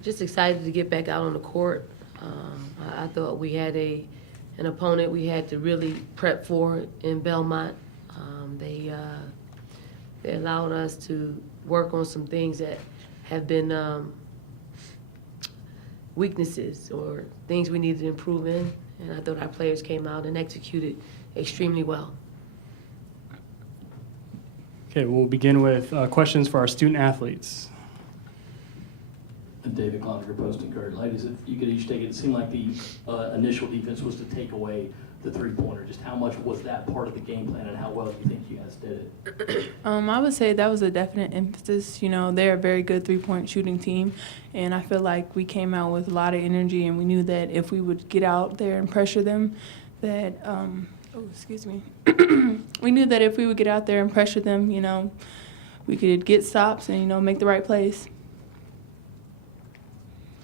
Just excited to get back out on the court. I thought we had an opponent we had to really prep for in Belmont. They allowed us to work on some things that have been weaknesses or things we needed to improve in, and I thought our players came out and executed extremely well. Okay, we'll begin with questions for our student athletes. And David Cloninger, Post-GAME. Ladies, if you could each take it, it seemed like the initial defense was to take away the three-pointer. Just how much was that part of the game plan, and how well do you think you guys did it? I would say that was a definite emphasis. You know, they're a very good three-point shooting team, and I feel like we came out with a lot of energy, and we knew that if we would get out there and pressure them, that we knew that if we would get out there and pressure them, you know, we could get stops and, you know, make the right plays.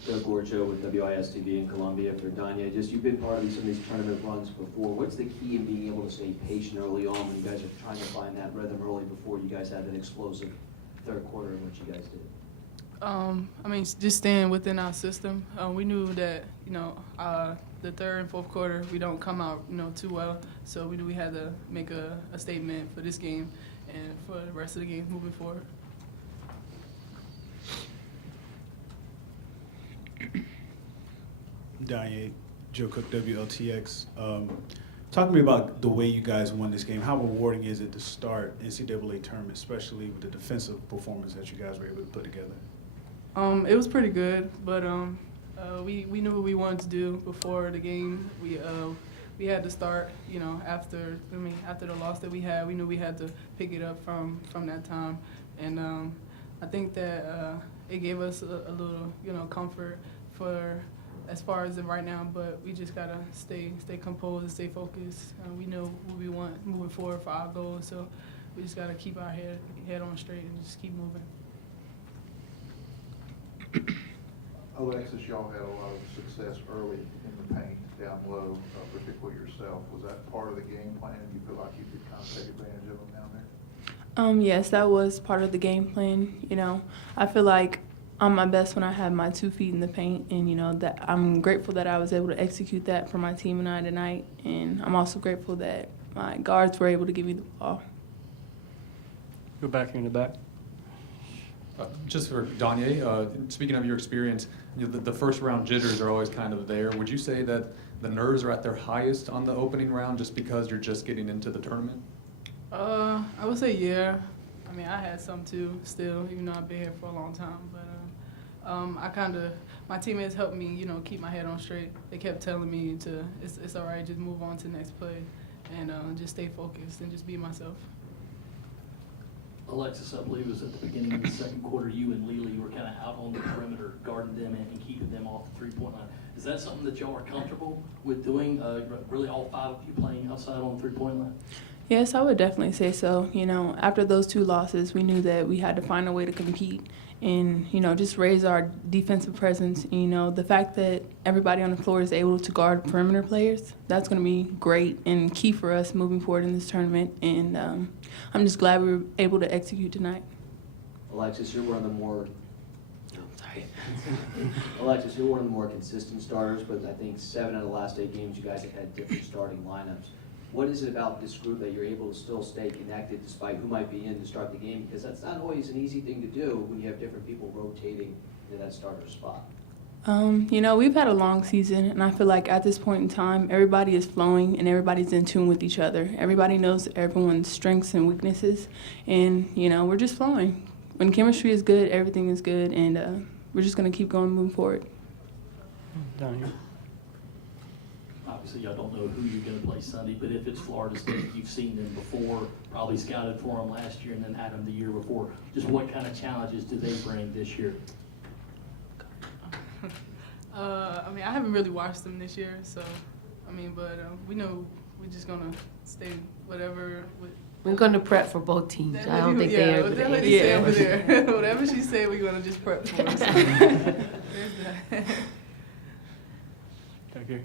Doug Gorcho with WIS-TV in Columbia for Doniyah. Just you've been part of some of these tournament runs before. What's the key in being able to stay patient early on when you guys are trying to find that rhythm early before you guys had that explosive third quarter in which you guys did? I mean, just staying within our system. We knew that, you know, the third and fourth quarter, we don't come out, you know, too well. So we knew we had to make a statement for this game and for the rest of the game moving forward. Doniyah, Joe Cook, WLTX. Talk to me about the way you guys won this game. How rewarding is it to start NCAA tournament, especially with the defensive performance that you guys were able to put together? It was pretty good, but we knew what we wanted to do before the game. We had to start, you know, after the loss that we had. We knew we had to pick it up from that time, and I think that it gave us a little, you know, comfort for as far as right now. But we just gotta stay composed and stay focused. We know what we want moving forward for our goals, so we just gotta keep our head on straight and just keep moving. Alexis, y'all had a lot of success early in the paint down low, particularly yourself. Was that part of the game plan? You feel like you could kind of take advantage of them down there? Yes, that was part of the game plan. You know, I feel like I'm my best when I have my 2 feet in the paint, and, you know, that I'm grateful that I was able to execute that for my team and I tonight, and I'm also grateful that my guards were able to give me the ball. Go back here in the back. Just for Doniyah, speaking of your experience, you know, the first round jitters are always kind of there. Would you say that the nerves are at their highest on the opening round just because you're just getting into the tournament? I would say yeah. I mean, I had some too still, even though I've been here for a long time. But my teammates helped me, you know, keep my head on straight. They kept telling me it's all right, just move on to the next play and just stay focused and just be myself. Alexis, I believe it was at the beginning of the second quarter, you and Lily were kind of out on the perimeter, guarding them and keeping them off the three-point line. Is that something that y'all are comfortable with doing, really all 5 of you playing outside on the three-point line? Yes, I would definitely say so. You know, after those 2 losses, we knew that we had to find a way to compete and, you know, just raise our defensive presence. You know, the fact that everybody on the floor is able to guard perimeter players, that's going to be great and key for us moving forward in this tournament. And I'm just glad we were able to execute tonight. Alexis, you're one of the more Alexis, you're one of the more consistent starters, but I think 7 out of the last 8 games you guys have had different starting lineups. What is it about this group that you're able to still stay connected despite who might be in to start the game? Because that's not always an easy thing to do when you have different people rotating into that starter spot. You know, we've had a long season, and I feel like at this point in time, everybody is flowing and everybody's in tune with each other. Everybody knows everyone's strengths and weaknesses, and, you know, we're just flowing. When chemistry is good, everything is good, and we're just going to keep going moving forward. Down here. Obviously, y'all don't know who you're going to play Sunday, but if it's Florida State, you've seen them before, probably scouted for them last year and then had them the year before. Just what kind of challenges do they bring this year? I mean, I haven't really watched them this year, so, I mean, but we know we're just going to stay whatever. We're going to prep for both teams. I don't think they're able that lady say over there. Whatever she said, we're going to just prep for us. There's that. Back here.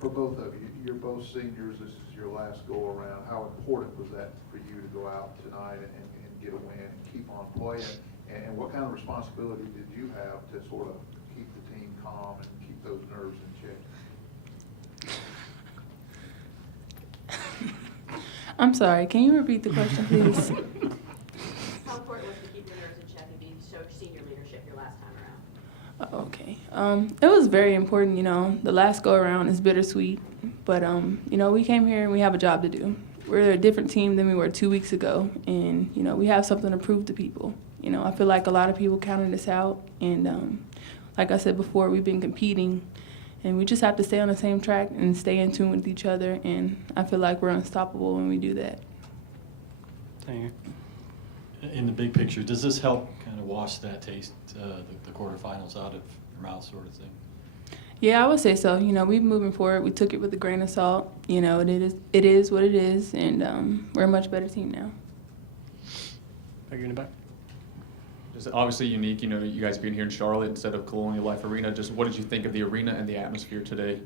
For both of you, you're both seniors. This is your last go around. How important was that for you to go out tonight and get a win and keep on playing? And what kind of responsibility did you have to sort of keep the team calm and keep those nerves in check? I'm sorry, can you repeat the question, please? How important was it to keep your nerves in check and be so senior leadership your last time around? Oh, okay. It was very important, you know. The last go around is bittersweet, but you know, we came here and we have a job to do. We're a different team than we were 2 weeks ago, and you know, we have something to prove to people. You know, I feel like a lot of people counted us out, and like I said before, we've been competing, and we just have to stay on the same track and stay in tune with each other, and I feel like we're unstoppable when we do that. Thank you. In the big picture, does this help kind of wash that taste, the quarterfinals out of your mouth sort of thing? Yeah, I would say so. You know, we're moving forward. We took it with a grain of salt. You know, it is what it is, and we're a much better team now. Back here in the back. Just obviously unique, you know, you guys being here in Charlotte instead of Colonial Life Arena. Just what did you think of the arena and the atmosphere today?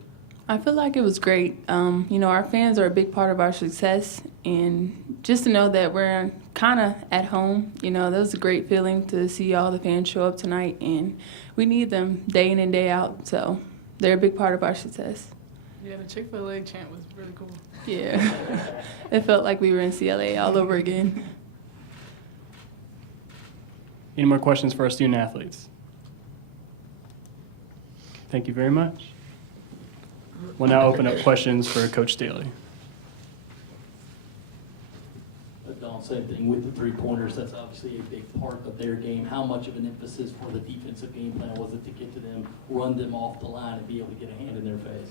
I feel like it was great. You know, our fans are a big part of our success, and just to know that we're kind of at home, you know, that was a great feeling to see all the fans show up tonight, and we need them day in and day out, so they're a big part of our success. Yeah, the Chick-fil-A chant was really cool. Yeah, it felt like we were in CLA all over again. Any more questions for our student athletes? Thank you very much. We'll now open up questions for Coach Staley. Don, same thing with the three-pointers. That's obviously a big part of their game. How much of an emphasis for the defensive game plan was it to get to them, run them off the line, and be able to get a hand in their face?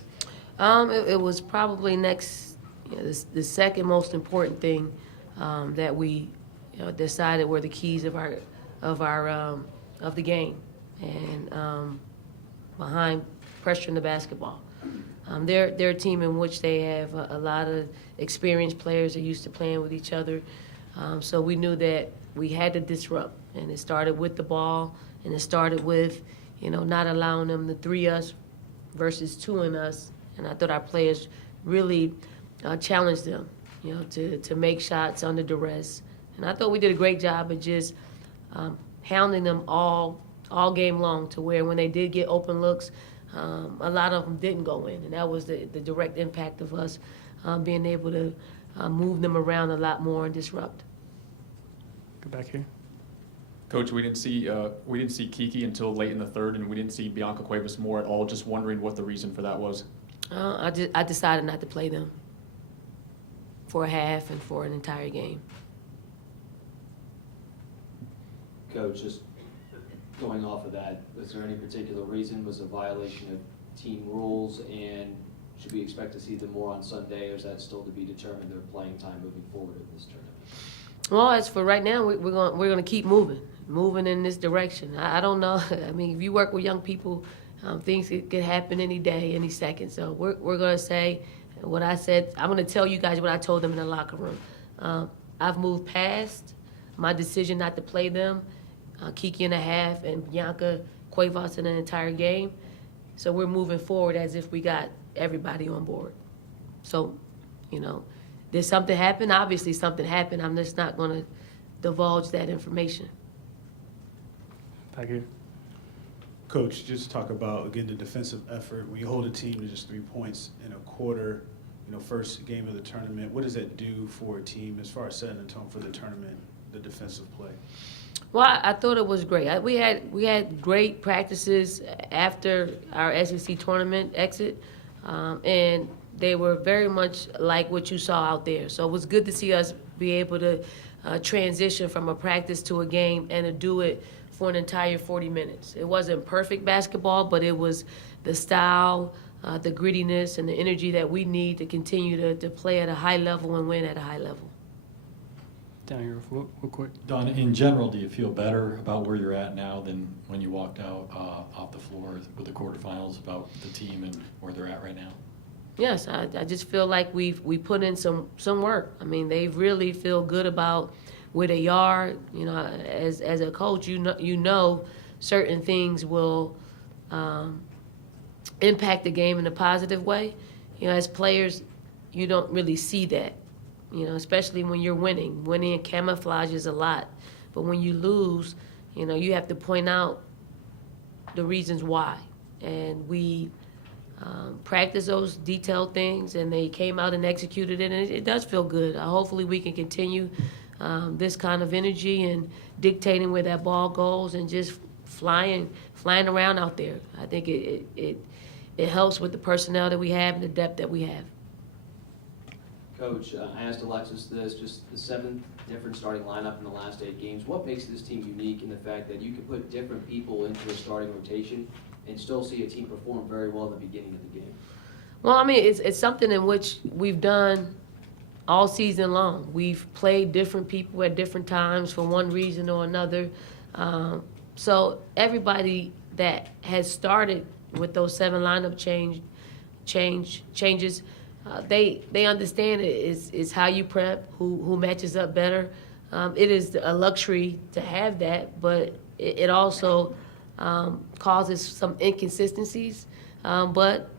It was probably the second most important thing that we decided were the keys of the game, and behind pressuring the basketball. They're a team in which they have a lot of experienced players that are used to playing with each other. So we knew that we had to disrupt, and it started with the ball, and it started with, not allowing them to three us versus two-ing us. And I thought our players really challenged them, to make shots under duress. And I thought we did a great job of just hounding them all game long, to where when they did get open looks, a lot of them didn't go in, and that was the direct impact of us being able to move them around a lot more and disrupt. Go back here. Coach, we didn't see Kiki until late in the third, and we didn't see Bianca Cuevas more at all. Just wondering what the reason for that was. I decided not to play them for a half and for an entire game. Coach, just going off of that, was there any particular reason? Was it a violation of team rules, and should we expect to see them more on Sunday, or is that still to be determined, their playing time moving forward in this tournament? Well, as for right now, we're going to keep moving in this direction. I don't know. I mean, if you work with young people, things could happen any day, any second. So we're going to say what I said. I'm going to tell you guys what I told them in the locker room. I've moved past my decision not to play them, Kiki in a half and Bianca Cuevas in an entire game. So we're moving forward as if we got everybody on board. So, did something happen? Obviously something happened. I'm just not going to divulge that information. Back here. Coach, just talk about, again, the defensive effort. When you hold a team to just 3 points in a quarter, first game of the tournament, what does that do for a team as far as setting the tone for the tournament, the defensive play? Well, I thought it was great. We had great practices after our SEC tournament exit, and they were very much like what you saw out there. So it was good to see us be able to transition from a practice to a game and to do it for an entire 40 minutes. It wasn't perfect basketball, but it was the style, the grittiness, and the energy that we need to continue to play at a high level and win at a high level. Down here real quick. Don, in general, do you feel better about where you're at now than when you walked out off the floor with the quarterfinals, about the team and where they're at right now? Yes, I just feel like we put in some work. I mean, they really feel good about where they are. As a coach, you know certain things will impact the game in a positive way. As players, you don't really see that. Especially when you're winning. Winning camouflages a lot. But when you lose, you have to point out the reasons why. And we practiced those detailed things, and they came out and executed it, and it does feel good. Hopefully we can continue this kind of energy and dictating where that ball goes and just flying around out there. I think it helps with the personnel that we have and the depth that we have. Coach, I asked Alexis this, just the 7 different starting lineup in the last 8 games. What makes this team unique in the fact that you can put different people into a starting rotation and still see a team perform very well in the beginning of the game? Well, I mean, it's something in which we've done all season long. We've played different people at different times for one reason or another. So everybody that has started with those 7 lineup changes, they understand it is how you prep, who matches up better. It is a luxury to have that, but it also causes some inconsistencies. But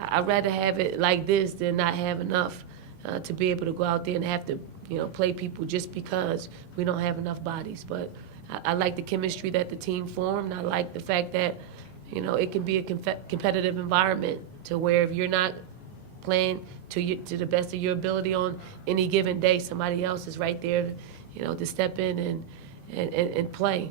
I'd rather have it like this than not have enough to be able to go out there and have to play people just because we don't have enough bodies. But I like the chemistry that the team formed. I like the fact that it can be a competitive environment to where if you're not playing to the best of your ability on any given day, somebody else is right there, to step in and play.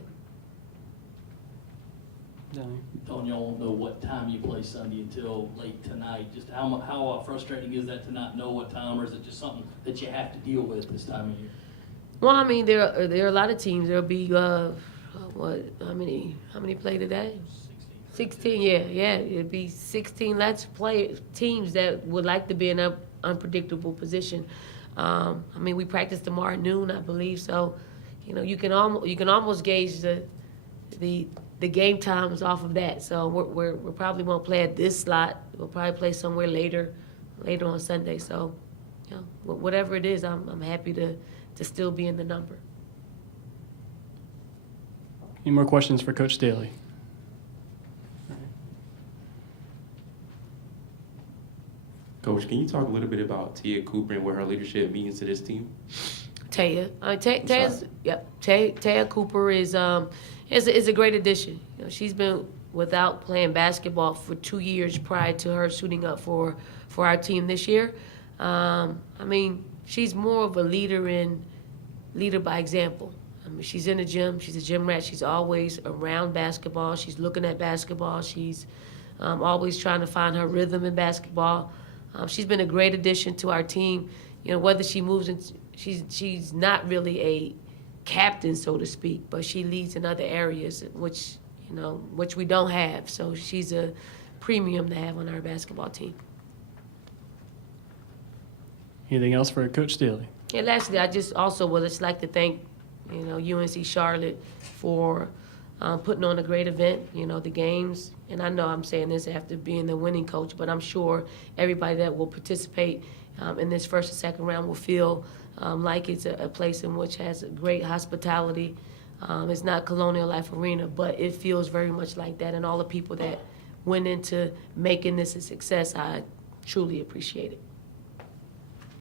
Doniyah, won't know what time you play Sunday until late tonight. Just how frustrating is that to not know what time, or is it just something that you have to deal with this time of year? Well, I mean, there are a lot of teams. There'll be how many play today? 16, yeah. It'd be 16 teams that would like to be in an unpredictable position. I mean, we practice tomorrow at noon, I believe. So, you can almost gauge the game times off of that. So we probably won't play at this slot. We'll probably play somewhere later on Sunday. So, whatever it is, I'm happy to still be in the number. Any more questions for Coach Staley? Coach, can you talk a little bit about Tia Cooper and what her leadership means to this team? Taya Cooper is a great addition. She's been without playing basketball for 2 years prior to her suiting up for our team this year. I mean, she's more of a leader by example. I mean, she's in the gym. She's a gym rat. She's always around basketball. She's looking at basketball. She's always trying to find her rhythm in basketball. She's been a great addition to our team. Whether she moves in, she's not really a captain, so to speak, but she leads in other areas, which we don't have. So she's a premium to have on our basketball team. Anything else for Coach Staley? And lastly, I just also would just like to thank, UNC Charlotte for putting on a great event, the games. And I know I'm saying this after being the winning coach, but I'm sure everybody that will participate in this first and second round will feel like it's a place in which has a great hospitality. It's not Colonial Life Arena, but it feels very much like that. And all the people that went into making this a success, I truly appreciate it.